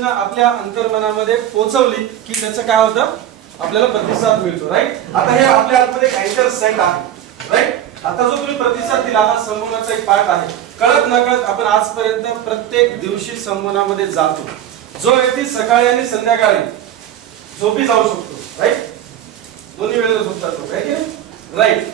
सूचना आपल्या अंतर्मनामध्ये पोहोचवली की त्याचं काय होतं, आपल्याला प्रतिसाद मिळतो. राईट. आता हे आपल्या आतमध्ये एक अँकर सेट आहे. राईट. आता जो तुम्ही प्रतिसाद दिला हा संमोहनाचा एक पार्ट आहे. कळत नकळत आपण आजपर्यंत प्रत्येक दिवशी संमोहनामध्ये जातो. जो व्यक्ती सकाळी आणि संध्याकाळी झोपी जाऊ शकतो. राईट. दोन्ही वेळेला झोप जातो. राईट.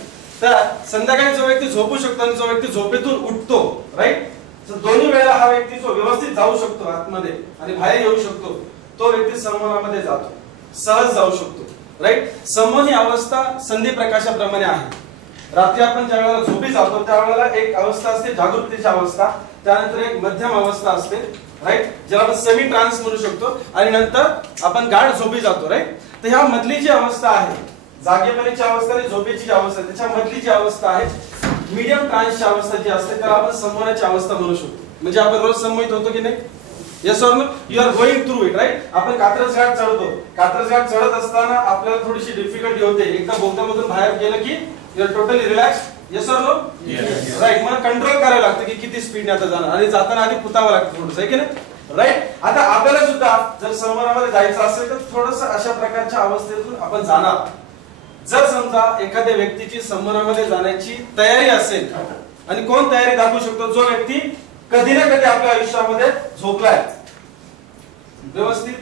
तर संध्याकाळी जो व्यक्ती झोपू शकतो आणि जो व्यक्ती झोपेतून उठतो. राईट. दोन्ही वेळेला हा व्यक्ती जो व्यवस्थित जाऊ शकतो आतमध्ये आणि बाहेर येऊ शकतो तो व्यक्ती संमोहनामध्ये जातो, सहज जाऊ शकतो. राईट. संमोहन ही अवस्था संधी प्रकाशाप्रमाणे आहे. रात्री आपण ज्या वेळेला झोपी जातो त्यावेळेला एक अवस्था असते जागृतीची अवस्था, त्यानंतर एक मध्यम अवस्था असते. राईट. ज्याला आपण सेमी ट्रान्स म्हणू शकतो आणि नंतर आपण गाढ झोपी जातो. राईट. तर ह्या मधली जी अवस्था आहे, जागेपणीची अवस्था आणि झोपेची अवस्था, त्याच्या मधली जी अवस्था आहे मीडियम ट्रान्सची अवस्था जी असते त्याला आपण संमोहनाची अवस्था म्हणू शकतो. म्हणजे आपण रोज संमोहित होतो की नाही? Yes or no? You are going through it. Right. आपण कात्रज घाट चढतो. कात्रज घाट चढत असताना आपल्याला थोडीशी डिफिकल्टी होते. एकदा बोगद्यामधून बाहेर गेलं की you are totally relax. Yes or no? Right. मला कंट्रोल करावं लागतं की किती स्पीडने आता जाणार आणि जाताना आधी पुतावं लागतं थोडंसं, आहे की नाही? राईट. आता आपल्याला सुद्धा जर संमोहनामध्ये जायचं असेल तर थोडस अशा प्रकारच्या अवस्थेतून आपण जाणार. जर समजा एखाद्या व्यक्तीची संमोहनामध्ये जाण्याची तयारी असेल, आणि कोण तयारी दाखवू शकतो? जो व्यक्ती कधी ना कधी आपल्या आयुष्यामध्ये झोपलाय व्यवस्थित.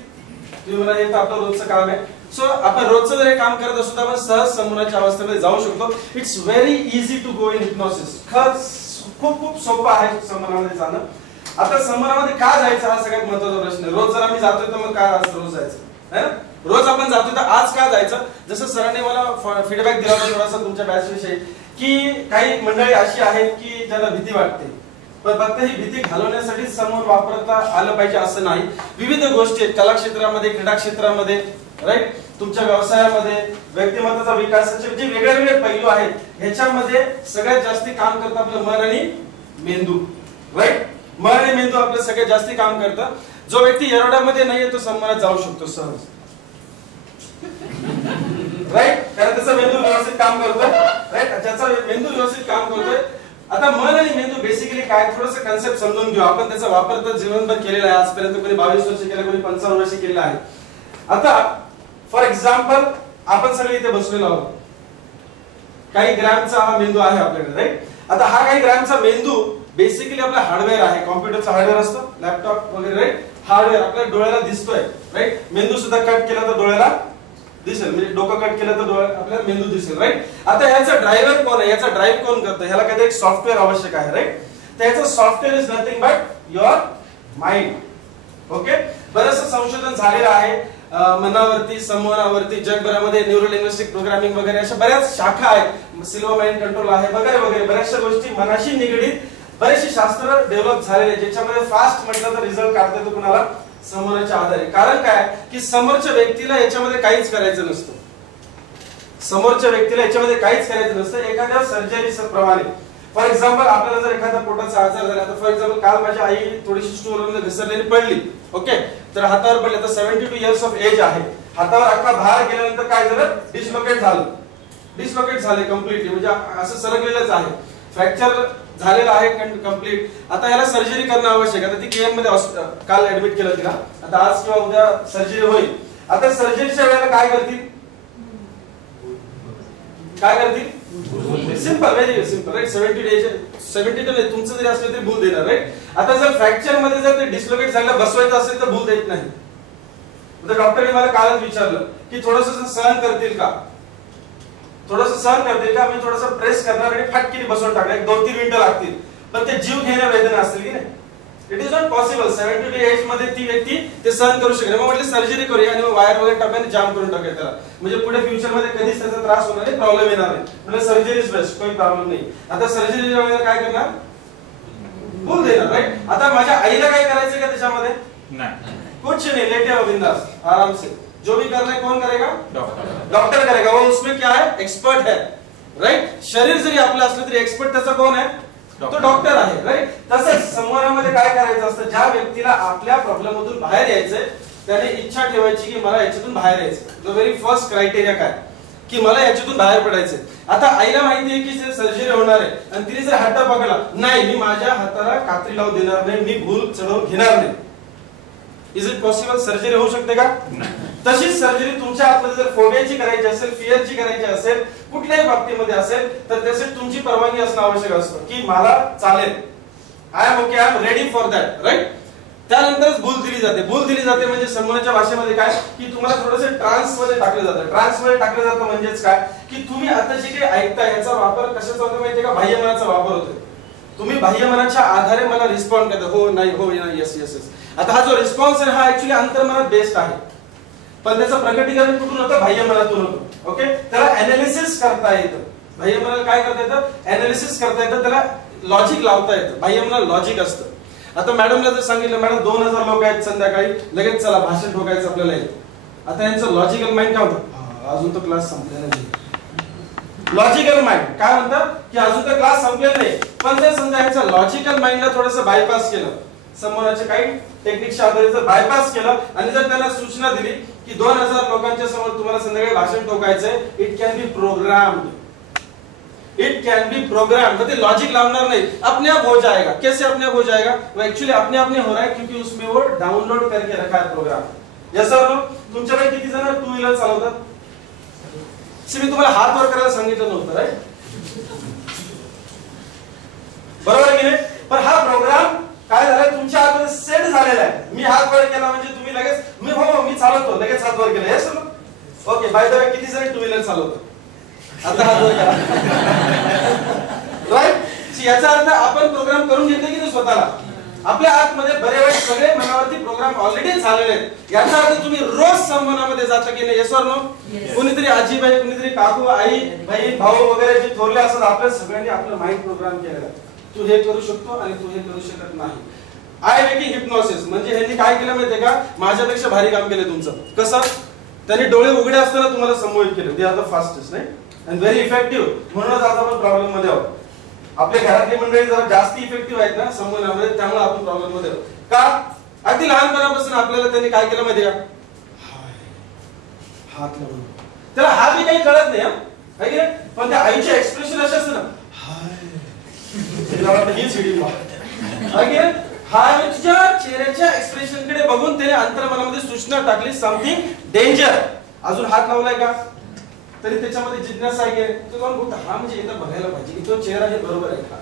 तुम्ही मला हे तर आपलं रोजचं काम आहे. सो आपण रोजचं जर हे काम करत असतो तर आपण सहज संमोहनाच्या अवस्थेमध्ये जाऊ शकतो. It's very easy to go in hypnosis. खूप खूप सोपं आहे संमोहनामध्ये जाणं. आता संमोहनामध्ये का जायचं हा सगळ्यात महत्त्वाचा प्रश्न आहे. रोज जर आम्ही जातोय तर मग काय आज रोज जायचं है ना? रोज आपण जातोय तर आज का जायचं? जसं सरांनी मला फीडबॅक दिला होता थोडासा तुमच्या बॅच विषयी की काही मंडळी अशी आहेत की ज्यांना भीती वाटते, पण फक्त ही भीती घालवण्यासाठी समोर वापरता आलं पाहिजे असं नाही. विविध गोष्टी कला क्षेत्रामध्ये, क्रीडा क्षेत्रामध्ये, राईट, तुमच्या व्यवसायामध्ये, व्यक्तिमत्वाचा विकासाचे जे वेगळे वेगळे पैलू आहेत ह्याच्यामध्ये सगळ्यात जास्ती काम करतं आपलं मन आणि मेंदू. राईट. मन आणि मेंदू आपलं सगळ्यात जास्ती काम करतं. जो व्यक्ती एरोडामध्ये नाहीये तो संमोहनात जाऊ शकतो सहज. राईट. कारण त्याचा मेंदू व्यवस्थित काम करतोय. राईट. ज्याचा मेंदू व्यवस्थित काम करतोय. आता मन आणि मेंदू बेसिकली काय, थोडंसं कन्सेप्ट समजून घेऊ आपण. त्याचा वापर तर जीवनभर केलेला आहे. आजपर्यंत कोणी 22 वर्ष केला, कोणी 55 वर्ष केलेला आहे. आता फॉर एक्झाम्पल आपण सगळे इथे बसलेलो आहोत. काही ग्रॅमचा हा मेंदू आहे आपल्याकडे. राईट. आता हा काही ग्रॅमचा मेंदू बेसिकली आपला हार्डवेअर आहे. कॉम्प्युटरचा हार्डवेअर असतो, लॅपटॉप वगैरे. राईट. हार्डवेअर आपल्या डोळ्याला दिसतोय. राईट. मेंदू सुद्धा कट केला तर डोळ्याला दिसेल, म्हणजे डोकं कट केलं तर डोळ्याला आपल्याला मेंदू दिसेल. राईट. आता याचा ड्रायव्हर कोण आहे, याचा ड्राईव्ह कोण करतं, ह्याला काहीतरी एक सॉफ्टवेअर आवश्यक आहे. राईट. तर याचं software is nothing but your mind. Okay. बरंचसं संशोधन झालेलं आहे मनावरती, संमोहनावरती. जगभरामध्ये न्यूरो लिंग्विस्टिक प्रोग्रामिंग वगैरे अशा बऱ्याच शाखा आहेत. सिल्वर माइंड कंट्रोल आहे वगैरे वगैरे. बऱ्याचशा गोष्टी मनाशी निगडीत बरेचसे शास्त्र डेव्हलप झालेले, ज्याच्यामध्ये फास्ट म्हटलं तर रिझल्ट काढता येतो कुणाला, समोरच्या आधारे. कारण काय की समोरच्या व्यक्तीला याच्यामध्ये काहीच करायचं नसतं. समोरच्या व्यक्तीला याच्यामध्ये काहीच करायचं नसतं. एखाद्या सर्जरी प्रमाणे फॉर एक्झाम्पल आपल्याला जर एखादा पोटाचा आजार झाला तर फॉर एक्झाम्पल काल माझी आई थोडीशी स्टूलवर घसरलेली पडली. ओके. तर हातावर पडले तर 72 इयर्स ऑफ एज आहे. हातावर अख्खा भार गेल्यानंतर काय झालं, डिस्लोकेट झालं. डिस्लोकेट झाले कम्प्लिटली, म्हणजे असं सरकलेलंच आहे. फ्रॅक्चर झालेला आहे कम्प्लीट. आता याला सर्जरी करणं आवश्यक आहे. आता ती केएम मध्ये काल ऍडमिट केलं तिला. आता आज किंवा उद्या सर्जरी होईल. आता सर्जरीच्या वेळेला काय करतील, काय करतील? Simple, very simple. राईट. 72 नाही, तुमचं जरी असलं तरी भूल देणार. राईट. आता जर फ्रॅक्चर मध्ये जर ते डिस्लोकेट झालं बसवायचं असेल तर भूल देत नाही. डॉक्टरने मला कालच विचारलं की थोडंसं सहन करतील का, थोडंसं सहन करतील का. मी थोडंसं प्रेस करणार आणि फटकीने बसवून टाकणार. 2-3 मिनिटं लागतील, पण ते जीव घेण्या वेदना असतील की नाही. It is not possible. 72 age मध्ये ती व्यक्ती ते सहन करू शकेल. मग म्हटलं सर्जरी करूया आणि वायर वगैरे टाकायला जाम करून टाकायला त्याला, म्हणजे पुढे फ्युचर मध्ये कधीच त्याचा त्रास होणार नाही, प्रॉब्लेम येणार नाही. म्हणजे सर्जरी इज बेस्ट, काही प्रॉब्लेम नाही. आता सर्जरीच्या वेळेला काय करणार, भूल देणार. राईट. आता माझ्या आईला काय करायचं का त्याच्यामध्ये, कुछ नहीं, लेटे हो बिंदास आराम से. जो भी करना है कौन करेगा, डॉक्टर करेगा. वो उसमें क्या है, एक्सपर्ट है. राईट. शरीर जरी आपलं असलं तरी एक्सपर्ट त्याचा कोण आहे, तो डॉक्टर आहे. राईट. तसंच संमोहनामध्ये काय करायचं असतं, ज्या व्यक्तीला आपल्या प्रॉब्लेम मधून बाहेर यायचंय त्याने इच्छा ठेवायची की मला याच्यातून बाहेर यायचं. जो व्हेरी फर्स्ट क्रायटेरिया काय की मला याच्यातून बाहेर पडायचंय. आता आईला माहिती आहे की सर्जरी होणार आहे आणि तिने जर हात पकडला, नाही मी माझ्या हाताला कात्री लावून देणार नाही, मी भूल चढवून घेणार नाही. Is it possible? सर्जरी होऊ शकते का? तशीच सर्जरी तुमच्या आतमध्ये जर फोबियाची करायची असेल, फिअरची करायची असेल, कुठल्याही बाबतीमध्ये असेल तर त्यासाठी तुमची परवानगी असणं आवश्यक असतं की मला चालेल, I am okay, I am ready for that, right? त्यानंतरच भूल दिली जाते. भूल दिली जाते म्हणजे संमोहनाच्या भाषेमध्ये काय की तुम्हाला थोडंसं ट्रान्स मध्ये टाकलं जातं. ट्रान्स मध्ये टाकलं जातं म्हणजेच काय की तुम्ही आता जे काही ऐकता याचा वापर कशाचा होतो माहितीये का? बाह्यमनाचा वापर होतोय. तुम्ही बाह्यमनाच्या आधारे मला रिस्पॉन्ड करता, हो नाही, हो यस यस यस. आता हा जो रिस्पॉन्स आहे हा ऍक्च्युअली अंतर्मनात बेस्ड आहे, पण त्याचं प्रकटीकरण कुठून होतं? बाह्यमनातून होतं. ओके, त्याला अनालिसिस करता येतं. बाह्यमनाला काय करता येतं? अनालिसिस करता येतं, त्याला लॉजिक लावता येतं. बाह्यमनाला लॉजिक असतं. आता मॅडमला जर सांगितलं मॅडम 2000 लोक आहेत संध्याकाळी, लगेच चला भाषण ठोकायचं आपल्याला येतं. आता यांचं लॉजिकल माइंड काय होतं? अजून तो क्लास संपलेला नाही. लॉजिकल माइंड काय म्हणतात की अजून तर क्लास संपलेला नाही. पण जर समजा यांचं लॉजिकल माइंडला थोडंसं बायपास केलं, संमोहनाचे काही टेक्निकच्या आधारे जर बायपास केलं आणि जर त्यांना सूचना दिली की 2000 लोकांच्या समोर तुम्हाला संध्याकाळी भाषण ठोकायचंय, it can be programmed. It can be program, मतलब लॉजिक लावणार नहीं, अपने आप हो जाएगा. कैसे अपने आप हो जाएगा? वो एक्चुअली अपने आप नहीं हो रहा है क्योंकि उसमें वो डाउनलोड करके रखा है प्रोग्राम. यस और नो? तुमच्याकडे किती जण टू व्हीलर चालवतात? मी तुम्हाला हात वर करायला सांगितलं नव्हतं, राईट? बरोबर की नाही? पण हा प्रोग्राम काय झालाय तुमच्या आतमध्ये सेट झालेला आहे. मी हात वर केला म्हणजे तुम्ही लगेच मी हो मी चालवतो, लगेच हात वर केला. Yes okay. By the way किती जण टू व्हीलर चालवतात? आता हात वर करा, राईट? याचा अर्थ आपण प्रोग्राम करून घेतले की नाही स्वतःला? आपल्या आतमध्ये बरे वाईट सगळे मनावरती प्रोग्राम ऑलरेडी झालेले आहेत. याचा अर्थ तुम्ही रोज संमोहनामध्ये जाता की नाही? येस और नो? कोणीतरी आजीबाई, कोणीतरी काकू, आई, बहीण, भाऊ वगैरे जे थोरले असतात, आपल्या सगळ्यांनी आपलं माइंड प्रोग्राम केलेला आहे. तू हे करू शकतो आणि तू हे करू शकत नाही. आय मेकिंग हिप्नोसिस म्हणजे ह्यांनी काय केलं माहितीये का? माझ्यापेक्षा भारी काम केलं तुमचं. कसं? त्यांनी डोळे उघडे असताना तुम्हाला संमोहित केलं. दे आर द फास्टेस्ट, नाही? And very effective. म्हणूनच आज आपण प्रॉब्लेम मध्ये आहोत. आपल्या घरातली मंडळी जरा जास्त इफेक्टिव्ह आहेत ना संमोहनामध्ये, त्यामुळे आपण प्रॉब्लेम मध्ये आहोत. का? अगदी लहानपणापासून आपल्याला त्यांनी काय केलं माहितीये का? हात लावून. त्याला हा बी काही कळत नाही, हा, पण त्या आईचे एक्सप्रेशन असे असतं ना, हाय, तुझ्या चेहऱ्याच्या एक्सप्रेशन कडे बघून त्याने अंतर्मनामध्ये सूचना टाकली, समथिंग डेंजर. अजून हात लावलाय का? तरी त्याच्यामध्ये जिज्ञासा आहे की तो कोण बोलतो, हा म्हणजे एकदा बघायला पाहिजे की तो चेहरा हे बरोबर आहे का?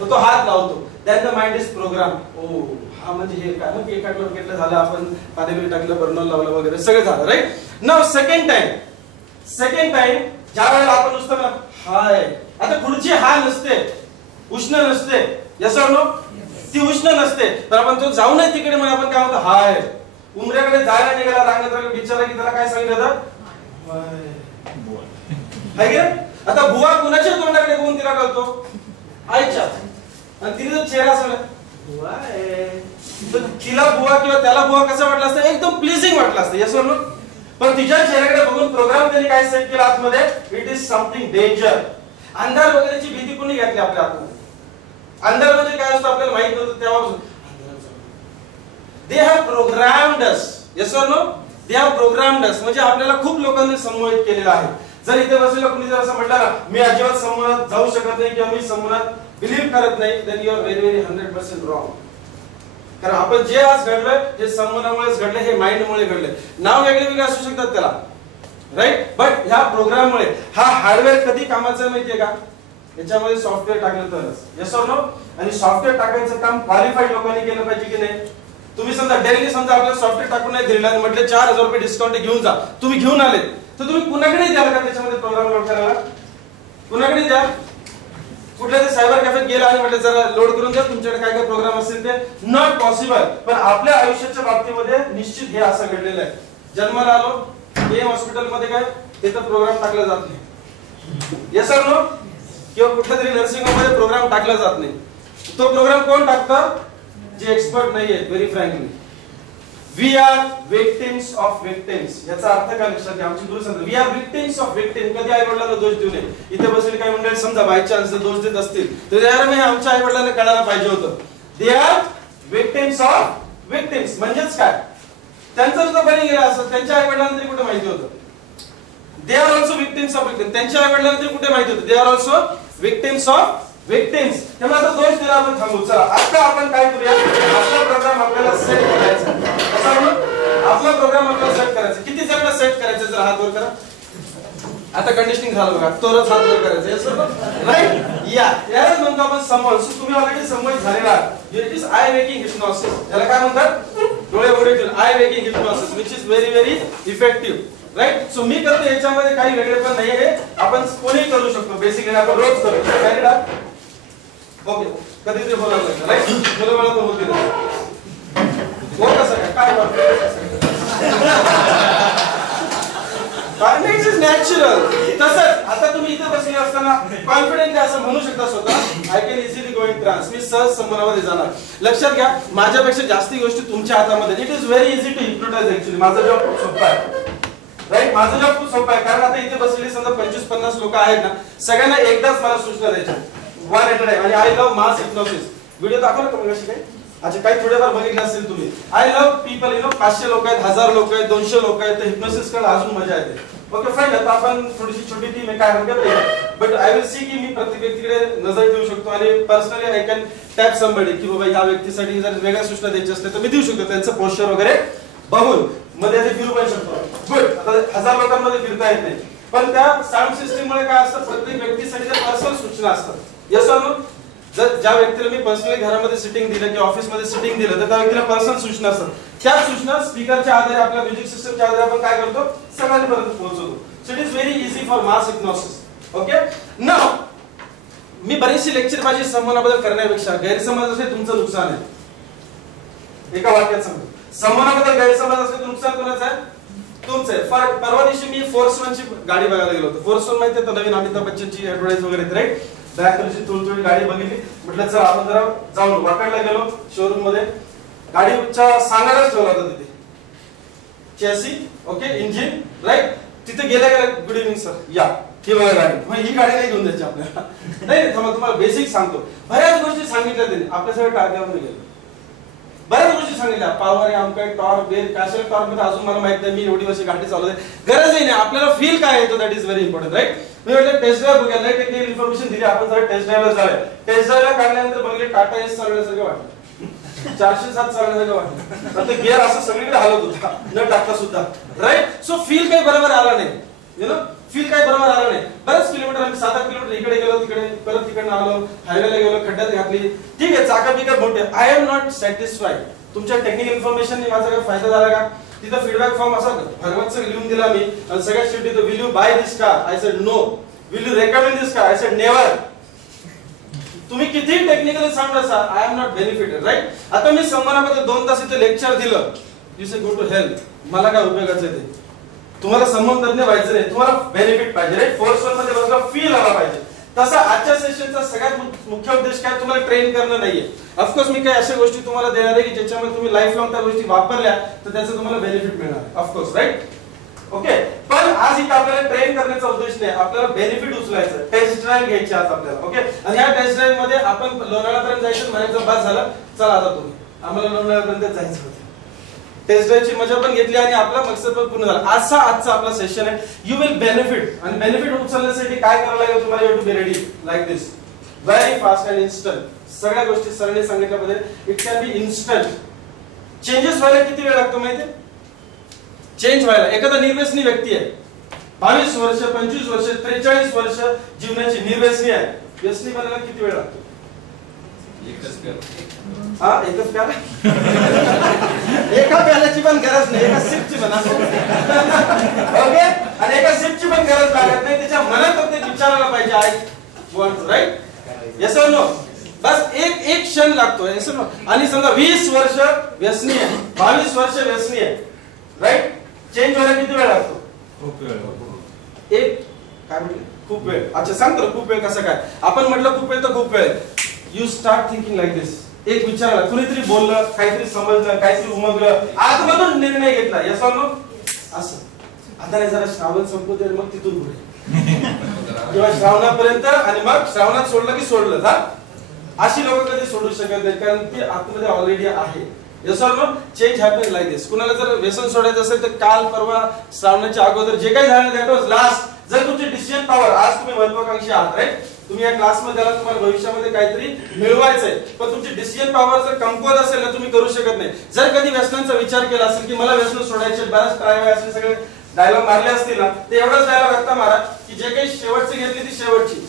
तर तो हात लावतो. Then the mind is program. ओ हा म्हणजे हे काय? मग एका डोक्यातलं झालं, आपण पाणी टाकलं, बर्नर लावलं वगैरे सगळं झालं, राईट? नाउ सेकंड टाइम ज्या वेळेला आपण नुसतं ना हाय, आता पुढची हा नसते, उष्ण नसते. यस और नो? ती उष्ण नसते, तर आपण तो जाऊ नये तिकडे म्हणून आपण काय म्हणतो? हाय. उमऱ्याकडे जायला निघाला, रांगेत बिचारा की त्याला काय सांगितलं होतं? हाय. आता बुवा कुणाच्या तोंडाकडे बघून तिला कळतो? आईच्या. आणि तिने जो चेहरा असला बुवा आहे, तर तिला बुवा किंवा त्याला बुवा कसं वाटलं असतं? एकदम प्लीजिंग वाटलं असतं. यस और नो? पण तिच्या चेहऱ्याकडे बघून प्रोग्राम त्यांनी काय सेट केला आतमध्ये? It is something danger. अंधार वगैरेची भीती कोणी घेतली आपल्या आतमध्ये? अंधार म्हणजे काय असतं आपल्याला माहित नव्हतं तेव्हापासून. They have programmed us. Yes और नो? दे हॅव प्रोग्राम्ड अस. म्हणजे आपल्याला खूप लोकांनी संमोहित केलेलं आहे. जर इथे बसलेला कोणी जर असं म्हटलं ना मी अजिबात संमोहनात जाऊ शकत नाही किंवा मी संमोहनात बिलीव्ह करत नाही, then you are very 100% wrong. कारण आपण जे आज घडलंय हे संमोहनामुळेच घडले, हे माइंडमुळे घडले. नाव वेगळे वेगळे असू शकतात त्याला, राईट? बट ह्या प्रोग्राममुळे हा हार्डवेअर कधी कामाचा माहितीये का? याच्यामध्ये सॉफ्टवेअर टाकलं तरच. येस और नो? आणि सॉफ्टवेअर टाकायचं काम क्वालिफाईड लोकांनी केलं पाहिजे की नाही? तुम्ही समजा डेली समजा आपल्याला सॉफ्टवेअर टाकून नाही दिलं आणि म्हटले 4000 रुपये डिस्काउंट घेऊन जा, तुम्ही घेऊन आले, तर तुम्ही कुणाकडे द्याल का त्याच्यामध्ये प्रोग्राम लोड करायला? कुणाकडे द्या? कुठल्या तरी सायबर कॅफेत गेला आणि म्हटलं जरा लोड करून द्या, तुमच्याकडे काय काय प्रोग्राम असतील ते. Not possible. पण आपल्या आयुष्याच्या बाबतीमध्ये निश्चित हे असं घडलेलं आहे. जन्माला आलो एम हॉस्पिटल मध्ये काय तिथं प्रोग्राम टाकला जात नाही. येस और नो? किंवा कुठल्या तरी नर्सिंग होम मध्ये प्रोग्राम टाकला जात नाही. तो प्रोग्राम कोण टाकतं? जे एक्सपर्ट नाहीये. Very frankly we are victims of victims. याचा अर्थ काय लक्षात घ्या? आमची गुरु सांगतात we are victims of victim. कधी आई वडिलांना दोष देऊ नये. इथे बसलेले काही मंडळी समजा बाय चान्स दोष देत असतील तर यार मी आमच्या आई वडिलांना कळायला पाहिजे होतं. They are victims of victims. म्हणजेच काय? त्यांचा सुद्धा बळी गेला असं त्यांच्या आई वडिलांना तरी कुठे माहिती होतं? They are also victims of victim. त्यांच्या आई वडिलांना तरी कुठे माहिती होतं? They are also victims of victims. त्यामुळे आता दोष दिला आपण थांबू. चला आता आपण काय करूया? आपला प्रोग्राम आपल्याला सेट करायचा. आपला प्रोग्राम आपल्याला सेट करायचा. किती जणांना सेट करायचं जर हात वर करा. आता कंडिशनिंग झालं बघा. तोरच हात वर करायचं. Yes right. यालाच म्हणतो आपण समोर. सो तुम्ही ऑलरेडी समोर झालेला आहात. It is eye making hypnosis. याला काय म्हणतात? डोळे उघडे ठेवून eye making hypnosis which is very effective. Right. So मी करतो याच्यामध्ये काही वेगळे पण नाहीये. आपण कोणी करू शकतो. बेसिकली आपण रोज करतो. ओके. कधीतरी बोलायला लागतं. राईट. मुलं पण होतील. हो कसं काय कारण इट इज नॅचरल. तसंच आता तुम्ही इथे बसले असताना कॉन्फिडेंटली असं म्हणू शकता स्वतः I can easily go in trance. मी सहज संबंधामध्ये जाणार. लक्षात घ्या माझ्यापेक्षा जास्ती गोष्टी तुमच्या हातामध्ये. It is very easy to hypnotise. Actually माझा जॉब खूप सोपा आहे. राईट. माझा जॉब खूप सोपा आहे. कारण आता इथे बसलेले समजा 25-50 लोक आहेत ना, सगळ्यांना एकदाच मला सूचना द्यायच्या. वन एट आहे. आणि I love mass hypnosis. Video दाखवला का मग काही? अच्छा काही थोडेफार बघितले असेल तुम्ही. I love people. 500 लोक आहेत, 1000 लोक आहेत, 200 लोक आहेत. तर हिप्नोसिस कडे अजून मजा येते. Okay fine. आता आपण थोडीशी छोटी टीम आहे काय हरकत नाही. बट आय विल सी की मी प्रत्येक व्यक्तीकडे नजर ठेवू शकतो आणि personally I can tap somebody की बाबा या व्यक्तीसाठी जर वेगळ्या सूचना द्यायची असते तर मी देऊ शकतो. त्यांचं पोस्चर वगैरे बघून मध्ये असे फिरू पण शकतो. गुड. आता 1000 लोकांमध्ये फिरता येत नाही. पण त्या साऊंड सिस्टीम मुळे काय असतं प्रत्येक व्यक्तीसाठी पर्सनल सूचना असतात. Yes or no. जर ज्या व्यक्तीला मी पर्सनली घरामध्ये सिटिंग दिलं किंवा ऑफिसमध्ये सिटिंग दिलं तर त्या व्यक्तीला पर्सनल सूचना असतात. त्या सूचना स्पीकरच्या आधारे आपल्या म्युझिक सिस्टमच्या आधारे आपण काय करतो सगळ्यांपर्यंत पोहोचवतो. So it is very easy for mass hypnosis. Okay. Now मी बरीचशी लेक्चर माझी संमोहनाबद्दल करण्यापेक्षा गैरसमज असेल तुमचं नुकसान आहे. एका वाक्यात सांगतो. संमोहनाबद्दल गैरसमज असेल तर नुकसान कोणाचं आहे? तुमचं आहे. परवा दिवशी मी फोर्स वनची गाडी बघायला गेलो होतो. फोर्स वन माहिती आहे नवीन अमिताभ बच्चनची ऍडव्हर्टाइज वगैरे. राईट. ब्लॅक कलरची तुळतुळी गाडी बघितली. म्हटलं चल आपण जरा जाऊन वाकडला गेलो शोरूम मध्ये. गाडीच्या सांगायलाच ठेवला होता तिथे चॅसी. ओके. इंजिन. राईट. तिथे गेल्या गुड इव्हनिंग सर या ही बघा गाडी. मग ही गाडी नाही घेऊन द्यायची आपल्याला. नाही थांबा तुम्हाला बेसिक सांगतो. बऱ्याच गोष्टी सांगितल्या त्यांनी. आपल्या सगळं टाळक्यावर गेलो. बऱ्याच गोष्टी सांगितल्या. पॉवर आमकाय टॉर्क बेर कॅशल टॉर्क मध्ये अजून मला माहित नाही. मी एवढी वर्ष गाडी चालवते. गरजही नाही. आपल्याला फील काय येतो that is very important. Right. मी म्हटलं टेस्ट ड्राइव्ह बघूया. नाही टेक्निकल इन्फॉर्मेशन दिली. आपण जरा टेस्ट ड्राइव्हला जाऊया. टेस्ट ड्राइव्हला काढल्यानंतर बघितले टाटा एस चालवण्यासारखं वाटलं. 407 चालवण्यासारखं वाटलं. पण ते गिअर असं सगळीकडे हलत होता न टाकता सुद्धा. राईट. सो फील काही बरोबर आला नाही. यु नो फील काही बरोबर आला नाही. बरेच किलोमीटर आम्ही 7-8 किलोमीटर इकडे गेलो तिकडे परत तिकडनं आलो. हायवेला गेलो खड्ड्यात घातली. ठीक आहे चाका बिका मोठे. I am not satisfied. तुमच्या टेक्निकल इन्फॉर्मेशनने माझा काही फायदा झाला का? तिथं फीडबॅक फॉर्म असा भरवतच लिहून दिला मी. आणि सगळ्यात शेवटी will you buy this car? I said no. Will you recommend this car? I said never. तुम्ही किती टेक्निकली साऊंड असा I am not benefited. Right. आता मी संगमनामध्ये 2 तास इथे लेक्चर दिलं. You say go to health. मला काय उपयोगाचं आहे ते? तुम्हाला संबंध तज्ञ व्हायचं नाही. तुम्हाला बेनिफिट पाहिजे. राईट. फोर्स वन मध्ये बसला फील आला पाहिजे. तसा आजच्या सेशनचा सगळ्यात मुख्य उद्देश काय तुम्हाला ट्रेन करणं नाहीये. ऑफकोर्स मी काही अशा गोष्टी तुम्हाला देणार आहे की ज्याच्यामध्ये तुम्ही लाईफ लॉंग त्या गोष्टी वापरल्या तर त्याचं तुम्हाला बेनिफिट मिळणार. ऑफकोर्स. राईट. ओके. पण आज इथे आपल्याला ट्रेन करण्याचा उद्देश नाही. आपल्याला बेनिफिट उचलायचं. टेस्ट ड्राइव्ह घ्यायची आज आपल्याला. ओके. आणि या टेस्ट ड्राइव्ह मध्ये आपण लोणावळ्यापर्यंत जायचं म्हणायचं बस झालं. चला आता तुम्ही आम्हाला लोणावळ्यापर्यंत जायचं होतं. टेस्ट ड्राइव्हची मजा पण घेतली आणि आपला मकसद पण पूर्ण झाला. असा आजचा आपला सेशन आहे. You will benefit. आणि बेनिफिट उचलण्यासाठी काय करायला लागेल तुम्हाला? You to be ready like this. Very fast and instant. सगळ्या गोष्टी सरांनी सांगितल्यामध्ये it can be instant. Changes व्हायला किती वेळ लागतो माहिती आहे? चेंज व्हायला एखादा निर्व्यसनी व्यक्ती आहे 22 वर्ष 25 वर्ष 43 वर्ष जीवनाची निर्व्यसनी आहे. व्यसनी बनायला किती वेळ लागतो? एकच प्याला. एका प्याल्याची पण गरज नाही. एका सिपची पण. ओके. आणि एका सिपची पण गरज लागत नाही. त्याच्या मनात फक्त विचारायला पाहिजे I want to. Right. Yes or no. बस एक क्षण लागतो. Yes or no. आणि समजा 20 वर्ष व्यसनी आहे 22 वर्ष व्यसनी आहे. राईट. चेंज व्हायला किती वेळ लागतो? खूप वेळ. एक काय म्हटलं? खूप वेळ. अच्छा सांगतो खूप वेळ कसं काय? आपण म्हटलं खूप वेळ तर खूप वेळ. यू स्टार्ट थिंकिंग लाईक दिस. एक विचार आला. कुणीतरी बोललं काहीतरी समजलं काहीतरी उमगलं आतमधून निर्णय घेतला. Yes or no. असं आता नाही जरा श्रावण संपू दे मग तिथून पुढे किंवा श्रावणापर्यंत आणि मग श्रावणात सोडलं की सोडलं. अशी लोक कधी सोडू शकत नाही कारण ती आतमध्ये ऑलरेडी आहे. Yes or no. Change happens like this. कुणाला जर व्यसन सोडायचं असेल तर काल परवा श्रावणाच्या अगोदर जे काही झालं दॅट वॉज लास्ट. जर तुमची डिसिजन पॉवर आज तुम्ही महत्वाकांक्षी आहात. राईट. तुम्ही या क्लासमध्ये आला, तुम्हाला भविष्यामध्ये काहीतरी मिळवायचंय, पण तुमची डिसिजन पॉवर जर कमकुवत असेल ना, तुम्ही करू शकत नाही. जर कधी व्यसनांचा विचार केला असेल की मला व्यसन सोडायचे, बऱ्याच ट्राय असे सगळे डायलॉग मारले असतील ना, ते एवढाच डायलॉग आता मारा की जे काही शेवटची घेतली ती शेवटची.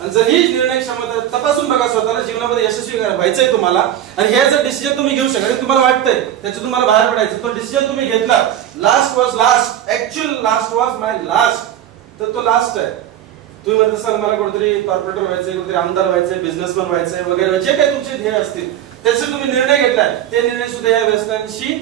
आणि जर ही निर्णय क्षमता तपासून बघा स्वतःला, जीवनामध्ये यशस्वी व्हायचंय तुम्हाला, आणि हे जर डिसिजन तुम्ही घेऊ शकता, तुम्हाला वाटतंय त्याच्यातून तुम्हाला बाहेर पडायचं, तो डिसिजन तुम्ही घेतला, last was last, actual last was my last, तर तो लास्ट आहे. तुम्ही म्हणता सर मला कुठेतरी कॉर्पोरेटर व्हायचंय, कुठेतरी आमदार व्हायचंय, बिझनेसमॅन व्हायचंय वगैरे, जे काही तुमचे ध्येय असतील त्याचे तुम्ही निर्णय घेतलाय, ते निर्णय सुद्धा या व्यसनांशी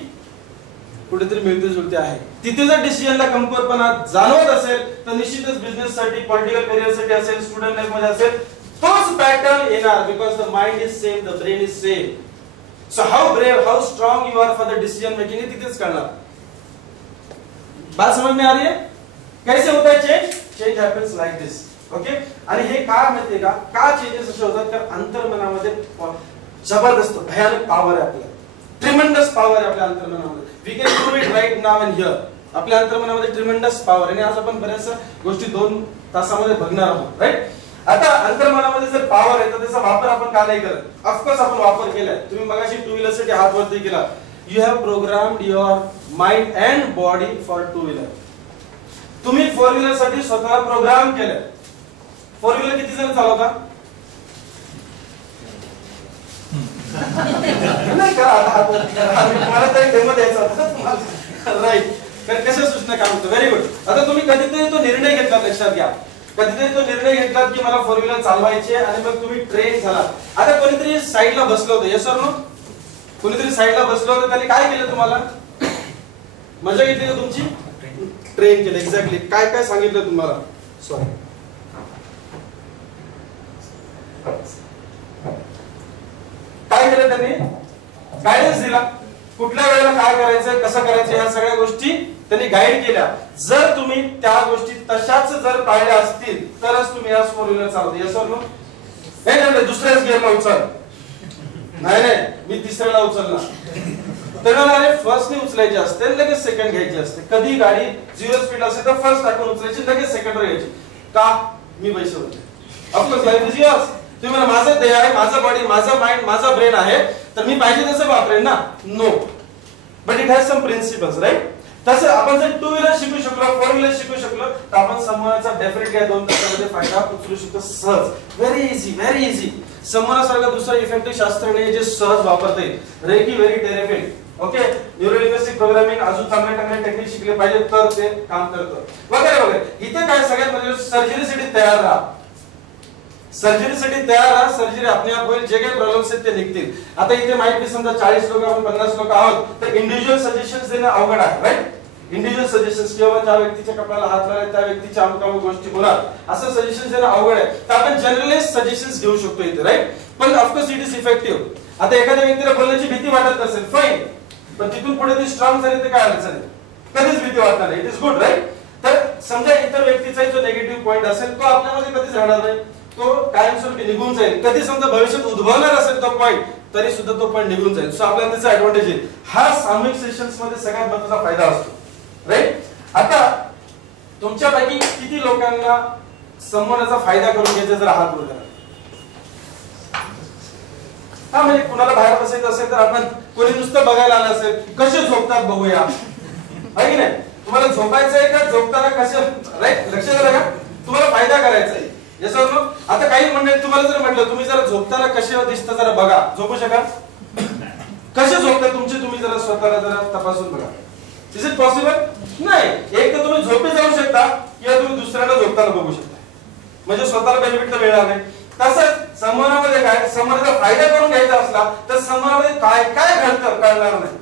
कुठेतरी मिळते जुळते आहे. तिथे जर डिसिजनला कमकुवतपणा जाणवत असेल तर निश्चितच बिझनेस साठी, पॉलिटिकल करिअर साठी असेल, स्टुडंट लाईफ मध्ये असेल, तोच पॅटर्न येणार. Because the mind is same, the brain is same. So how brave, how strong you are for the decision making, हे तिथेच कळणार. बात समझ में आ रही है? कैसे होता है चेंज? चेंज हैपेंस लाइक दिस. ओके. आणि हे का माहितीये का चेंजेस असे होतात? कारण अंतर्मनामध्ये जबरदस्त भयानक पॉवर आहे, आपल्या ट्रिमेंडस पॉवर आहे आपल्या अंतर्मनामध्ये. We can do it right now and here. आपल्या अंतर्मनामध्ये ट्रिमेंडस पॉवर आहे, आणि आज आपण बऱ्याच गोष्टी 2 तासामध्ये बघणार आहोत. राइट. आता अंतर्मनामध्ये जर पॉवर आहे तर त्याचा वापर आपण का नाही करत? ऑफकोर्स आपण वापर केलाय. तुम्ही मगाशी 2 व्हीलर साठी हात वरती केला. You have programmed your mind and body for 2 wheeler. तुम्ही 4 व्हीलर साठी स्वतःला प्रोग्राम केलाय. 4 व्हीलर किती जण चालवता? नाही करा आता, मला तरी डेमो द्यायचा होता तुम्हाला. राईट. तर कशा सूचना काम होतं? Very good. आता तुम्ही कधीतरी तो निर्णय घेतला, लक्षात घ्या, कधीतरी तो निर्णय घेतला की मला 4 व्हीलर चालवायचे, आणि मग तुम्ही ट्रेन झाला. आता कोणीतरी साईडला बसलं होतं, येस ऑर नो? कोणीतरी साईडला बसलं होतं, त्याने काय केलं तुम्हाला? मजा घेतली का तुमची? ट्रेन केलं. एक्झॅक्टली. काय काय सांगितलं तुम्हाला? सॉरी, काय केलं त्यांनी? गायडन्स दिला. कुठल्या वेळेला काय करायचं, कसं करायचं, ह्या सगळ्या गोष्टी त्यांनी गाईड केल्या. जर तुम्ही त्या गोष्टी तशाच जर पाळल्या असतील तरच तुम्ही या 4 व्हीलर चालवता. Yes or no? नाही, दुसऱ्याच गिअरला उचल. नाही, मी तिसऱ्याला उचलणार. तर फर्स्ट ने उचलायची असते, लगेच सेकंड घ्यायची असते. कधी गाडी 0 स्पीड असेल तर फर्स्ट टाकून उचलायची, लगेच सेकंड घ्यायची. का? मी पैसे होते. Of course life is yours. तुम्ही मला माझं देह आहे, माझं बॉडी, माझं माइंड, माझा ब्रेन आहे, तर मी पाहिजे तसं वापरेन ना? No. But it has some principles. Right. तसं आपण जर 2 व्हीलर शिकू शकलो, 4 व्हीलर शिकू शकलो, तर आपण संवादाचा डेफिनेटली या 2 तासामध्ये फायदा उचलू शकतो सहज. Very easy, very easy. संवादासारखं दुसरं इफेक्टिव्ह शास्त्र नाही जे सहज वापरता येईल. Reiki very terrific. Okay. Neuro linguistic programming अजून चांगले टेक्निक शिकले पाहिजे तर ते काम करतं, वगैरे वगैरे. इथे काय सगळ्यात म्हणजे सर्जरीसाठी तयार राहा. सर्जरीसाठी तयार राहा. सर्जरी आपल्या आप होईल. जे काही प्रॉब्लेम्स आहेत ते निघतील. आता इथे माहित नाही, समजा 40 लोक, आपण 50 लोक आहोत, तर इंडिव्हिज्युअल सजेशन्स देणं अवघड आहे. राईट. इंडिव्हिज्युअल सजेशन्स किंवा त्या व्यक्तीच्या कपाळाला हात लावला, त्या व्यक्तीच्या अमुक गोष्टी बोला, असं सजेशन देणं अवघड आहे. तर आपण जनरलाइज सजेशन्स घेऊ शकतो इथे. राईट. पण ऑफकोर्स इट इज इफेक्टिव्ह. आता एखाद्या व्यक्तीला बोलण्याची भीती वाटत नसेल, फाईन, पण तिथून पुढे ती स्ट्रॉंग झाली तर काय अडचण आहे? कधीच भीती वाटणार नाही. It is good. राईट. तर समजा इतर व्यक्तीचा जो निगेटिव्ह पॉइंट असेल तो आपल्यामध्ये कधीच राहणार नाही, तो कायमस्वरूपी निघून जाईल. कधी समजा भविष्यात उद्भवणार असेल तो पॉइंट, तरी सुद्धा तो पॉइंट निघून जाईल. सो आपल्याला त्याचा ऍडव्हान्टेज आहे. हा सामूहिक सेशन्स मध्ये सगळ्यात महत्त्वाचा फायदा असतो. राईट. आता तुमच्यापैकी किती लोकांना संवादाचा फायदा करून घ्यायचा जर हात वर करा. हा, म्हणजे कुणाला बाहेर बसायचं असेल तर आपण, कोणी नुसतं बघायला आलं असेल, कसे झोपतात बघूया, आहे की नाही? तुम्हाला झोपायचंय का झोपताना कसे? राईट. लक्ष द्या का? तुम्हाला फायदा करायचा आहे. Yes or no? आता काही मंडळी तुम्हाला जर म्हटलं तुम्ही जरा झोपताना कसे दिसतं जरा बघा, झोपू शकाल? कसे झोपतात तुमचे, तुम्ही जरा स्वतःला जरा तपासून बघा. Is it possible? नाही. एक तर तुम्ही झोपे जाऊ शकता, किंवा तुम्ही दुसऱ्याला झोपताना बघू शकता. म्हणजे स्वतःला बेनिफिट तर मिळणार नाही. तसंच संवादामध्ये काय, संवादाचा फायदा करून घ्यायचा असला तर संवादामध्ये काय काय घडतं कळणार नाही.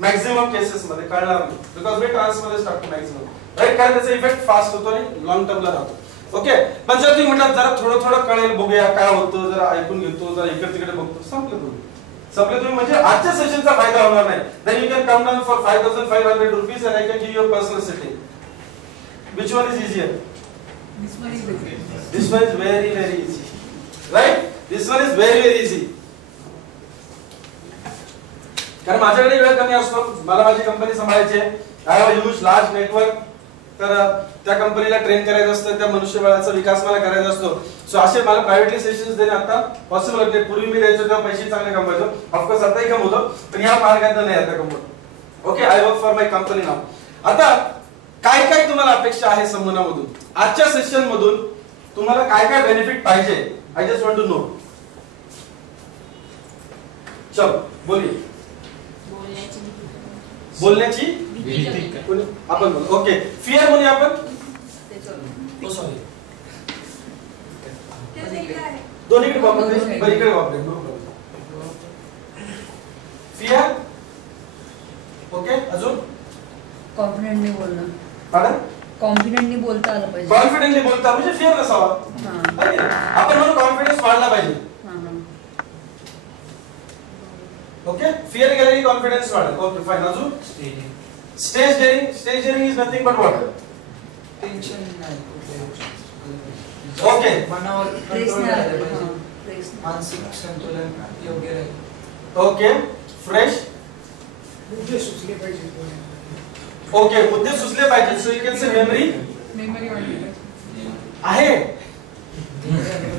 मॅक्झिमम केसेस मध्ये कळणार नाही. बिकॉज वी ट्रान्समध्ये टाकतो मॅक्झिमम. राईट. कारण त्याचा इफेक्ट फास्ट होतो आणि लॉंग टर्मला राहतो. ओके. पण जर तुम्ही म्हटलं जरा थोडं कळेल, बघूया काय होतं, जरा ऐकून घेतो, जरा इकडे तिकडे बघतो, संपलं तुम्ही म्हणजे आजच्या सेशनचा फायदा होणार नाही. Then you can come down for 5500 rupees and I can give you a personal sitting. Which one is easier? This one is very easy. Right? This one is very easy. कारण माझ्याकडे वेळ कमी असतो, मला माझी कंपनी सांभाळायची आहे. I have a huge large network. तर त्या कंपनीला ट्रेन करायचं असतं, त्या मनुष्यबळाचा विकास मला करायचा असतो. सो असे मला प्रायव्हेटली सेशन्स देणे आता पॉसिबल होते. पूर्वी मी द्यायचो तेव्हा पैसे चांगले कमवायचो, ऑफकोर्स आताही कमवतो, पण या मार्गात नाही आता कमवतो. Okay, I work for my company नाव. आता काय काय तुम्हाला अपेक्षा आहे संमोनामधून, आजच्या सेशन मधून तुम्हाला काय काय बेनिफिट पाहिजे, I just want to know. चल बोलिए. बोलण्याची भीती आपण बोलू. ओके, फिअर म्हणूया आपण. सॉरी, दोन्हीकडे वापरते, बरीकडे वापरेल. फिअर. ओके, अजून कॉन्फिडेंटली बोलणं. मॅडम कॉन्फिडेंटली बोलता आलं पाहिजे. कॉन्फिडेंटली बोलता म्हणजे फिअर नसावा. आपण म्हणून कॉन्फिडन्स वाढला पाहिजे. ओके, फिअर गेला की कॉन्फिडन्स वाढेल. Okay fine. अजून stage daring. Stage daring is nothing but what, tension नाही. ओके, मनावर कंट्रोल राहिलं पाहिजे, मानसिक संतुलन योग्य राहील. Okay, fresh. मुद्दे सुचले पाहिजे. ओके, मुद्दे सुचले पाहिजे. So you can say memory आहे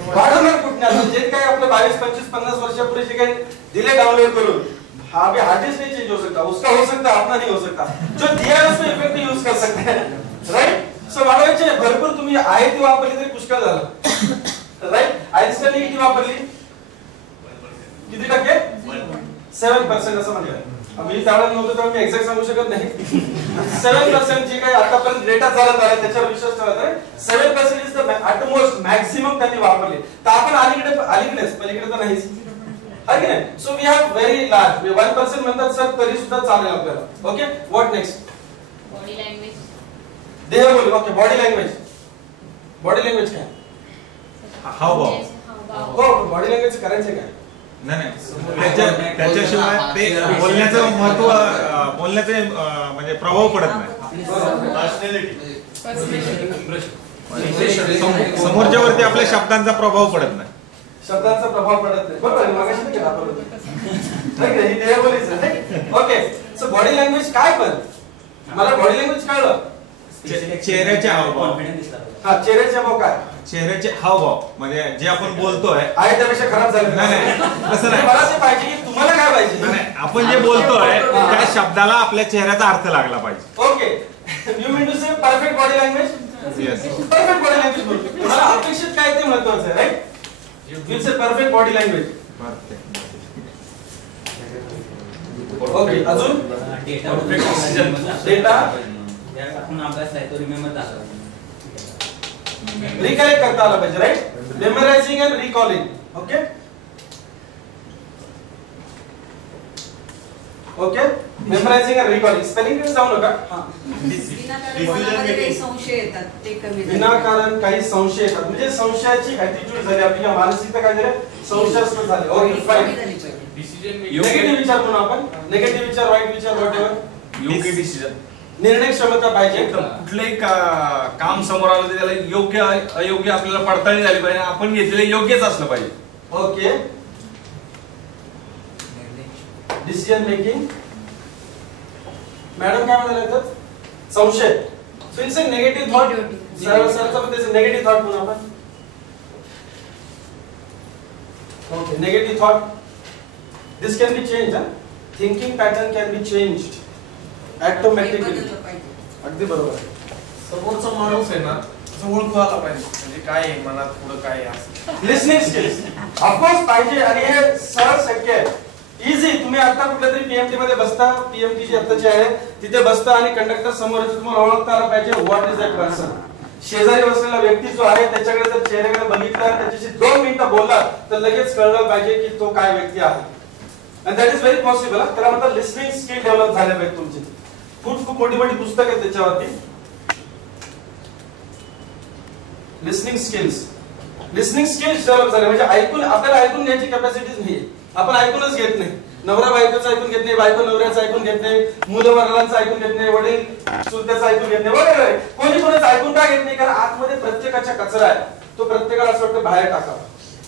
वाढवणार कुठनं. जे काय आपलं 22, 25, 50 वर्षापूर्वी जे काही दिले डाउनलोड करून, हाँ अभी हार्ड डिस्क नहीं चेंज हो सकता, उसका हो सकता, अपना नहीं हो सकता. जो दिया है उसमें इफेक्ट यूज कर सकते हैं. राइट. सो वाढवायचे भरपूर. तुम्ही आहे ती वापरली तरी पुष्कळ झालं. राइट. आयन्स्टाईनने किती वापरली, किती टक्के, 7% असं म्हटलं. मी त्यावेळेला नव्हतं तेव्हा मी एक्झॅक्ट सांगू शकत नाही. 7% जे काही आतापर्यंत डेटा चालत आला त्याच्यावर विश्वास ठेवला तर 7% इज द अटमोस्ट मॅक्सिमम त्यांनी वापरले. तर आपण अलीकडेच पलीकडे तर नाहीच आहे की नाही. So we have very large 1% म्हणतात सर तरी सुद्धा चालेल आपल्याला. Okay, what next. Body language. देहबोली. Okay, body language. Body language काय, हावभाव. हो बॉडी लँग्वेज करायचे काय. नाही त्याच्याशिवाय ते बोलण्याचं महत्व, बोलण्याचे म्हणजे प्रभाव पडत नाही. समोरच्यावरती आपल्या शब्दांचा प्रभाव पडत नाही. शब्दांचा प्रभाव पडत नाही. बरोबर आहे, मागाशी नाही केला आपण. ही देहबोलीच आहे. ओके, सो बॉडी लँग्वेज काय, पण मला बॉडी लँग्वेज कळलं. चेहऱ्याचे हावभाव. हा, चेहऱ्याचे हावभाव काय, चेहऱ्याचे हावभाव म्हणजे जे आपण बोलतोय आहे त्यापेक्षा खराब झालं. नाही तसं नाही. मला ते पाहिजे की तुम्हाला काय पाहिजे. नाही, आपण जे बोलतोय त्या शब्दाला आपल्या चेहऱ्याचा अर्थ लागला पाहिजे. Okay, you mean to say perfect body language. Yes, perfect body language बोलतो. मला अपेक्षित काय ते महत्त्वाचं आहे. Right. You say perfect body language. Okay, अजून डेटा आपण अभ्यास आहे तो रिमेंबर झाला, रिकलेक्ट करता आला पाहिजे. Right. Memorising and recalling. Okay okay, memorising and recalling. Spelling कडे जाऊ नका. विनाकारण काही संशय येतात ते कमी झाले. विनाकारण काही संशय येतात म्हणजे संशयाची ऍटिट्यूड झाली आपली, मानसिकता काय झाली, संशयास्पद झाली. Okay fine. निगेटिव्ह विचार म्हणून आपण, निगेटिव्ह विचार, वाईट विचार, व्हॉटएव्हर. योग्य डिसिजन, निर्णय क्षमता पाहिजे. कुठलंही काम समोर आलं तर त्याला योग्य अयोग्य आपल्याला पडताळणी झाली पाहिजे, आपण घेतलेलं योग्यच असलं पाहिजे. Okay, decision making. मॅडम काय म्हणाले तर संशय. So it's a negative thought. सरचा पण त्याचं नेगेटिव्ह थॉट म्हणून आपण. Okay, negative thought. This can be change. Thinking pattern can be changed automatically. अगदी बरोबर. समोरचा माणूस आहे ना ओळखू आला पाहिजे, म्हणजे काय आहे मनात, पुढे काय आहे असं. लिसनिंग स्किल्स ऑफकोर्स पाहिजे आणि हे सहज शक्य आहे. इझी. तुम्ही आता कुठल्या तरी पीएमटी मध्ये बसता, पीएमटी जी आताची आहे तिथे बसता आणि कंडक्टर समोर येतो, तुम्हाला ओळखता आलं पाहिजे व्हॉट इज दॅट पर्सन. शेजारी बसलेला व्यक्ती जो आहे त्याच्याकडे जर चेहऱ्याकडे बघितला, त्याच्याशी 2 मिनिटं बोलला तर लगेच कळलं पाहिजे की तो काय व्यक्ती आहे. आणि दॅट इज व्हेरी पॉसिबल. त्याला म्हणतात लिसनिंग स्किल डेव्हलप झाले पाहिजे तुमची. खूप मोठी मोठी पुस्तक आहेत त्याच्यावरती. लिसनिंग स्किल्स डेव्हलप झाले म्हणजे ऐकून, आपल्याला ऐकून घ्यायची कॅपॅसिटीच नाही. आपण ऐकूनच घेत नाही. नवरा बायकोचं ऐकून घेत नाही, बायको नवऱ्याचं ऐकून घेत नाही, मुलं वडिलांचं ऐकून घेत नाही, वडील चुलत्याचं ऐकून घेत नाही वगैरे. कोणी कोणाचं ऐकून का घेत नाही, कारण आतमध्ये प्रत्येकाचा कचरा आहे. तो प्रत्येकाला असं वाटतं बाहेर टाकावा.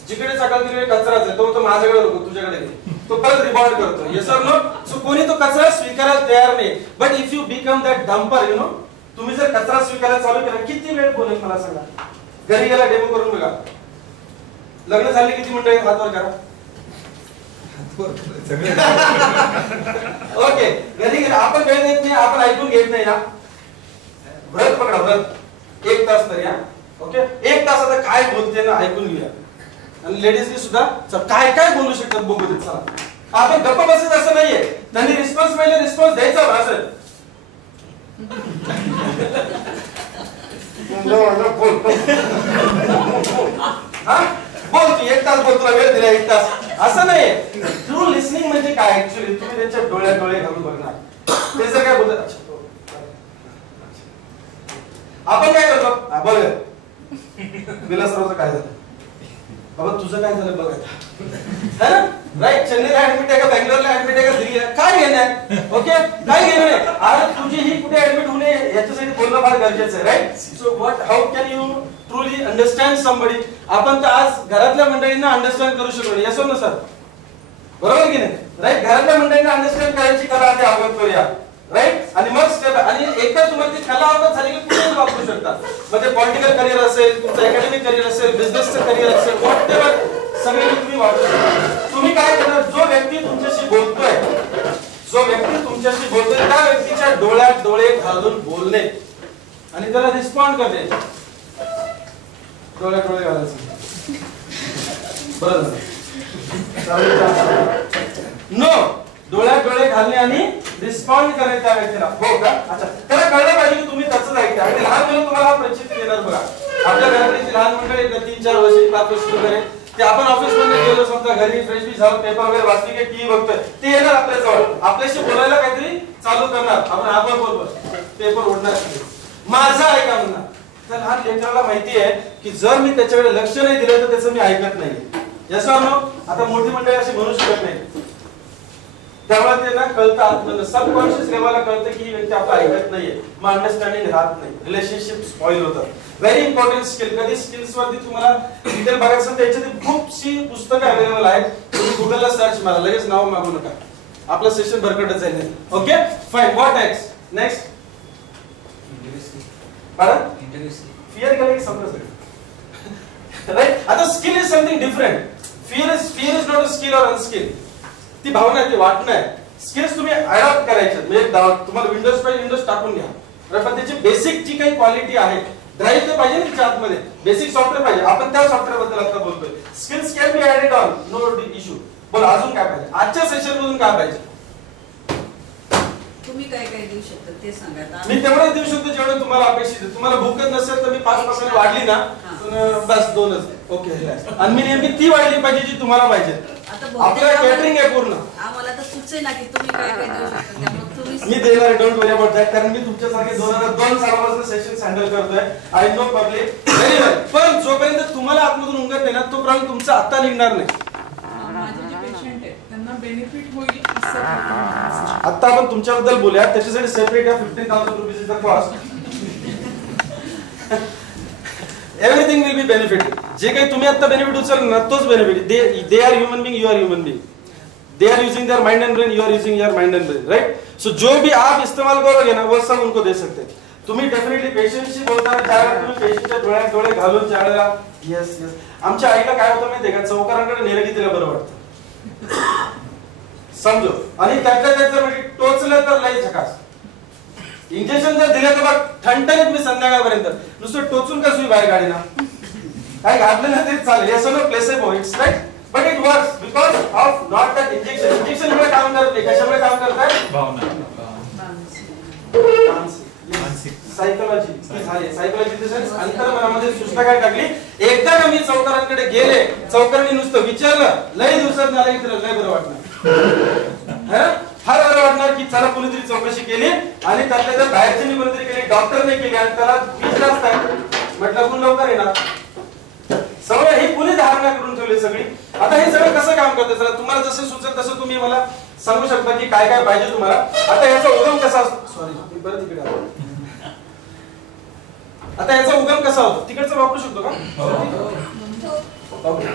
जिकडे सकाळ तिकडे कचराच आहे, तो माझ्याकडे नको तुझ्याकडे घे, तो परत रिबॉर्ड करतो. Yes or no. सो कोणी तो कचरा स्वीकारायला तयार नाही. But if you become that dumper, you know, तुम्ही जर कचरा स्वीकारायला चालू केला किती वेळ बोलेल मला सांगा. घरी गेला डेमो करून बघा. लग्न झाले किती मंडळी हात वर करा. ओके, घरी गेला आपण वेळ देत नाही, आपण ऐकून घेत नाही ना. व्रत पकडा, व्रत 1 तास तरी. ओके, 1 तास आता काय बोलते ना ऐकून घेऊया. आणि लेडीजनी सुद्धा काय काय बोलू शकतात बघू दे. चला आपण गप्प बसत असं नाहीये. त्यांनी रिस्पॉन्स पाहिजे, रिस्पॉन्स द्यायचा असं. बोल तू 1 तास बोल, तुला वेळ दिला 1 तास असं नाहीये. ट्रू लिसनिंग म्हणजे काय ऍक्च्युअली तुम्ही त्यांच्या डोळ्यात डोळे घालून बघणार. ते जर काय बोलतात आपण काय करतो, बघ विलासरावचं काय झालं बाबा, तुझं काय झालं बघ आता. राईट, चेन्नईला ऍडमिट आहे का, बँगलोरला ऍडमिट आहे का, दिल्लीला, काय घेणं आहे. ओके, काय घेणं आहे. अरे तुझी ही कुठे ऍडमिट होणे याच्यासाठी बोलणं फार गरजेचं आहे. Right, so what how can you truly understand somebody. आपण तर आज घरातल्या मंडळींना अंडरस्टँड करू शकतो. येस और नो सर, बरोबर की नाही. राईट, घरातल्या मंडळींना अंडरस्टँड करायची कला आधी अवगत करूया. राईट, आणि मग स्टेप. आणि एकदा तुम्हाला ती कला अवगत झाली की कुठेही वापरू शकता. म्हणजे पॉलिटिकल करिअर असेल, तुमचं अकॅडमिक करिअर असेल, बिझनेसचं करिअर असेल, व्हॉट एव्हर सगळे तुम्ही वापरू शकता. तुम्ही काय करणार, जो व्यक्ती तुमच्याशी बोलतोय, त्या व्यक्तीच्या डोळ्यात डोळे घालून बोलणे आणि त्याला रिस्पॉन्ड करणे. डोळ्यात डोळे घालायचे. बरोबर, नो, डोळ्यात डोळे घालणे आणि रिस्पॉन्ड करणे त्या व्यक्तीला. हो का, अच्छा, त्याला कळलं पाहिजे की तुम्ही त्याच ऐकता. आणि लहान मुलं तुम्हाला प्रचिती देणार बघा. आपल्या घरातली लहान मंडळी 3-4 वर्ष 5 वर्ष वगैरे ते आपण ऑफिस मध्ये गेलो समजा, घरी फ्रेश बी झालं, पेपर वगैरे वाचली की टीव्ही बघतोय, ते येणार आपल्या जवळ, आपल्याशी बोलायला काहीतरी चालू करणार. आपण आपण बोल पेपर ओढणार, माझं ऐका म्हणणार. तर लहान लेकराला माहिती आहे की जर मी त्याच्याकडे लक्ष नाही दिलं तर त्याचं मी ऐकत नाही. Yes or no. आता मोठी मंडळी अशी म्हणू शकत नाही. त्यामुळे त्यांना कळतं, आतमध्ये सबकॉन्शियस लेवलला कळतं की ही व्यक्ती आपलं ऐकत नाहीये. मग अंडरस्टँडिंग राहत नाही, रिलेशनशिप स्पॉइल होतं. Very important skill. कधी स्किल्स वरती तुम्हाला डिटेल बघायचं असेल त्याच्यात खूपशी पुस्तकं अवेलेबल आहेत. तुम्ही गुगलला सर्च मारा, लगेच नाव मागू नका, आपलं सेशन भरकटच जाईल. Okay fine, what next fear केलं की समजलं. राईट, आता skill is something different. Fear is not a skill or unskilled. ती भावना आहे, ती वाटणं आहे. स्किल्स तुम्ही अडॉप्ट करायचे. म्हणजे तुम्हाला विंडोज पाहिजे, विंडोज टाकून घ्या. पण त्याची बेसिक जी काही क्वालिटी आहे, ड्राईव्ह तर पाहिजे ना तिच्या आतमध्ये. बेसिक सॉफ्टवेअर पाहिजे. आपण त्या सॉफ्टवेअर बद्दल आता बोलतोय. Skills can be added on, no issue. बोला अजून काय पाहिजे, आजच्या सेशन मधून काय पाहिजे. तुम्ही काय काय देऊ शकता ते सांगा. मी तेवढंच देऊ शकतो जेवढं तुम्हाला अपेक्षित आहे. तुम्हाला भूकच नसेल तर मी 5% वाढली ना, बस 2च. ओके, आणि मी नेमकी ती वाढली पाहिजे जी तुम्हाला पाहिजे. आपलं कॅटरिंग आहे पूर्ण. आम्हाला तर सुचेल ना की तुम्ही काय काय देऊ शकता. त्यामुळे तुम्ही मी देणार, डोंट वरी अबाउट दॅट. कारण मी तुमच्यासारखे 2002 सालापासून सेशन्स हँडल करतोय. आय नो पब्लिक व्हेरी वेल. पण जोपर्यंत तुम्हाला आतमधून उंगत नाही ना, तोपर्यंत तुमचं आता निघणार नाही. माझे जे पेशंट आहेत त्यांना बेनिफिट होईल असं आता आपण तुमच्याबद्दल बोलूया. त्याच्यासाठी सेपरेट आहे 15,000 rupees is the cost. Everything will be benefit. जे काही तुम्ही आता बेनिफिट उचल ना तोच benefit. They are human being, you are human being. They are using their mind and brain, you are using your mind and brain. Right, so जो भी आप इस्तेमाल करोगे ना वो सब उनको दे सकते हैं. तुम्ही डेफिनेटली पेशंटशी बोलताना ज्यावेळेला तुम्ही पेशंटच्या डोळ्यात डोळे घालून ज्यावेळेला येस येस. आमच्या आईला काय होतं माहितीये का, चौकारांकडे नेलं की तिला बरं वाटतं समजो. आणि त्यातल्या त्यात जर म्हणजे टोचलं तर लई झकास. इंजेक्शन जर दिलं तर बघ ठणठणीत मी संध्याकाळपर्यंत नुसतं टोचून का सुई बाहेर काढी ना, काय घातलं ना तरी चालेल. Yes no placebo, it's right, but it works because of not that injection. Injection मुळे काम करत नाही. कशामुळे काम करताय, भावना, सायकोलॉजी झाली. सायकोलॉजी अंतर्मनामध्ये सूचना काय टाकली. एकदा का मी चौकारांकडे गेले, चौकारांनी नुसतं विचारलं, लय दिवसात झालं की तुला लय बरं वाटणार, फार बरं वाटणार की चला कोणीतरी चौकशी केली आणि त्यातल्या तर बाहेरच्यांनी कोणीतरी केली, डॉक्टरने केली आणि त्याला फीस जास्त आहे म्हटलं कोण लवकर येणार. सगळं ही कुणी धारणा करून ठेवली सगळी. आता हे सगळं कसं काम करतं, चला तुम्हाला जसं सुचेल तसं तुम्ही मला सांगू शकता की काय काय पाहिजे तुम्हाला. आता याचा उगम कसा असतो, सॉरी मी परत तिकडे आलो. आता याचा उगम कसा होतो, तिकडचा वापरू शकतो का. ओके,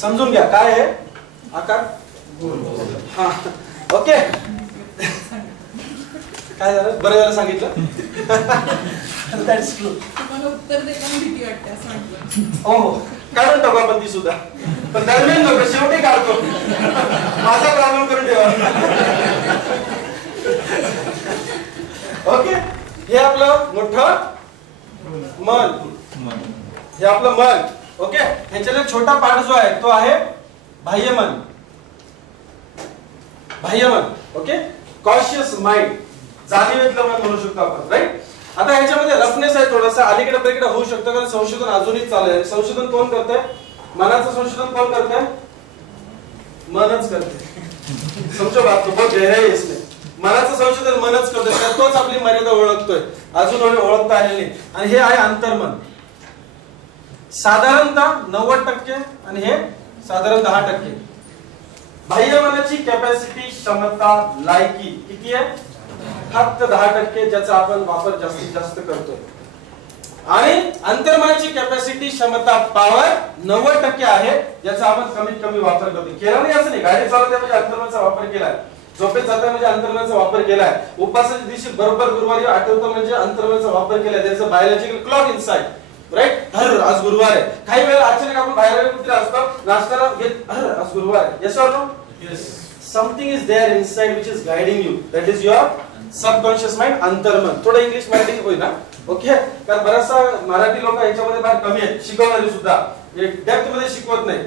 समजून घ्या काय आहे आकार हा ओके काय झालं बरं झालं सांगितलं That's true. तुम्हाला उत्तर देताना भीती वाटते असं म्हटलं. हो काढून टाकू आपण ती सुद्धा पण दरम्यान नको शेवटी काढतो माझा प्रॉब्लेम करून ठेवा ओके हे आपलं मोठं मन हे आपलं मन ओके ह्याच्याने छोटा पार्ट जो आहे तो आहे बाह्यमन ओके कॉन्शियस माइंड जाणीवेतलं मन म्हणू शकतो आपण राईट आता ह्याच्यामध्ये रफनेस आहे थोडासा अलीकडे पलीकडे होऊ शकतं कारण संशोधन अजूनही चालू आहे संशोधन कोण करतंय मनाचं संशोधन कोण करतंय मनच करते समजो बात तो बहुत गहराई है इसमें मनाचं संशोधन मनच करतोय तर तोच आपली मर्यादा ओळखतोय अजून ओळखता आलेली नाही आणि हे आहे अंतर्मन साधारणतः 90% आणि हे साधारण 10% बाह्य मनाची कॅपॅसिटी क्षमता लायकी किती आहे फक्त 10% ज्याचा आपण वापर जास्तीत जास्त करतोय आणि अंतर्मनाची कॅपॅसिटी क्षमता पॉवर 90% आहे ज्याचा आपण कमीत कमी वापर करतो केला नाही असं नाही गाडी चालवते म्हणजे अंतर्मनाचा वापर केलाय झोपेत जाता म्हणजे अंतर्मनाचा वापर केलाय उपासाच्या दिवशी बरोबर गुरुवारी आठवतं म्हणजे अंतर्मनाचा वापर केलाय त्याचा बायोलॉजिकल क्लॉक इनसाइड राईट आज गुरुवार आहे काही वेळा अचानक आपण बाहेर कुठे असतो नाश्त्याला आज गुरुवार आहे yes or no Yes. Something is there inside which is guiding you that is your subconscious mind अंतर्मन थोडं इंग्लिश मराठी होईल ना ओके कारण बराचसा मराठी लोक याच्यामध्ये फार कमी आहेत शिकवणारे सुद्धा डेप्थ मध्ये शिकवत नाही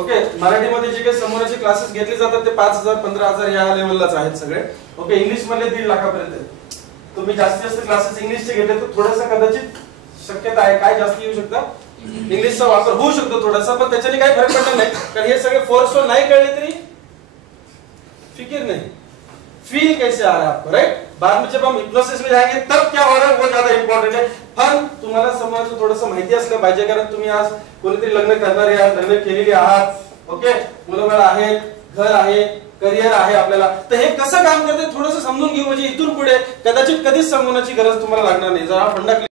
ओके मराठीमध्ये जे काही समोरचे क्लासेस घेतले जातात ते 5,000 15,000 या लेवललाच आहेत सगळे ओके इंग्लिश मध्ये 1.5 लाखापर्यंत तुम्ही जास्तीत जास्त क्लासेस इंग्लिशचे घेतले तर थोडंसं कदाचित शक्यता आहे काय जास्त येऊ शकतं इंग्लिशचा वापर होऊ शकतो थोडासा पण त्याच्याने काही फरक पडणार नाही कारण हे सगळे फोर्सफुल नाही कळले तरी फिक्र नहीं फील कैसे आ रहा है आपको राइट बाद में जब हम हिप्नोसिस में जाएंगे तब क्या हो रहा है वो ज्यादा इंपॉर्टेंट है पण तुम्हाला समोरचं थोडंसं माहिती असलं पाहिजे कारण तुम्ही आज कोणीतरी लग्न करणार आहे लग्न केलेली आहात ओके मुलं आहेत घर आहे करिअर आहे आपल्याला तर हे कसं काम करते थोडंसं समजून घेऊ म्हणजे इथून पुढे कदाचित कधीच समजण्याची गरज तुम्हाला लागणार नाही जर हा फंडा